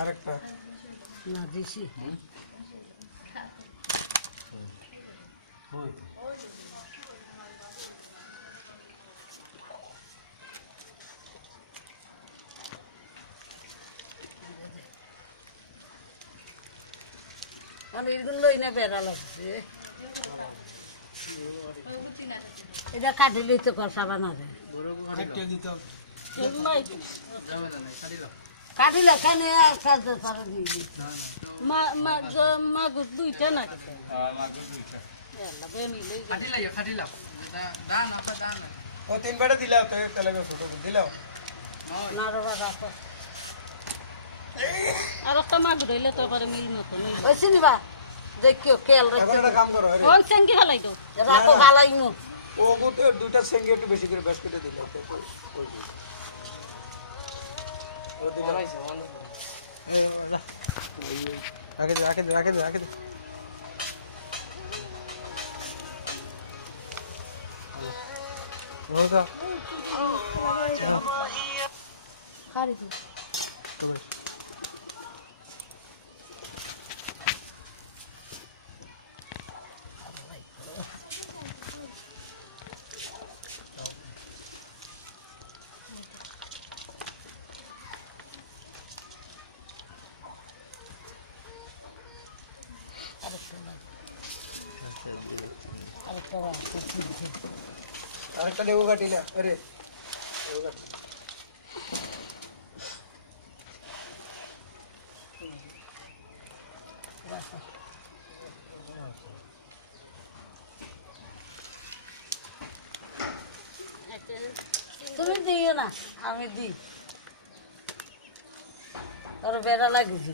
আরেকটা না দিছি মানে এগুলো লই না বেড়া লাগছে এটা কাটিলেই তো কষা বানা যায় কাটিলে কেন কাজে পারা দিয়ে দিই মাগুর দুইটা না ও তিন বারে দিলাও তো একটা লাগে ছোট দিলাও না রে রাখো আর একটা মাগুর হইলে তো পরে মিল মতো ওই চিনিবা দেখিও খেয়াল রাখো এখন একটা কাম করো ওই সেঙ্গি ফেলাই দাও রাখো ফালাইমু ও তো দুইটা সেঙ্গে একটু বেশি করে বেশ করে দিলাও তো ও দিলাও রাখে দে ওটা খারি দি আরেকটা লেবু কাটি না আরে লেবু কাটি তুমি দিও না আমি দিই তোর বেড়া লাগিয়েছি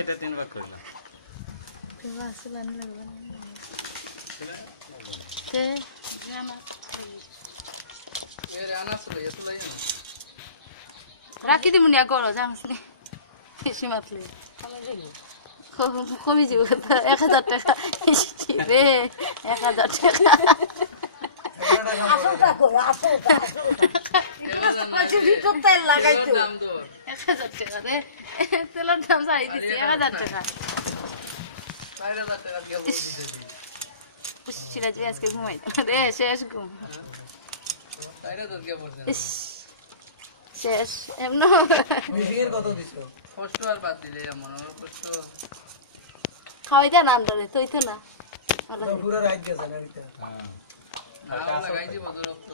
এটা তিনবার করবা রাখি দিমুনি গড় জানিস বেশি মাতলে কমে যাব 1000 টাকা রে 1000 টাকা আসলটা কই আসলটা আসলটা ভিতর তেল লাগাইতো 1000 টাকা রে তেলের দাম ছাড়ি দিছি 1000 টাকা 4000 টাকা দিয়ে বল দিতেছি সিরাজ আজকে ঘুমাই রে শেষ ঘুম 4000 দিয়ে বলছেন শেষ এমন বিশের কত দিছো কষ্ট আর বাদ দিলে মনে হলো কষ্ট খাওয়াই দে না আমরা তুই তো না পুরো রাত গেছে না এটা হ্যাঁ লাগাই দিব তো রক্ত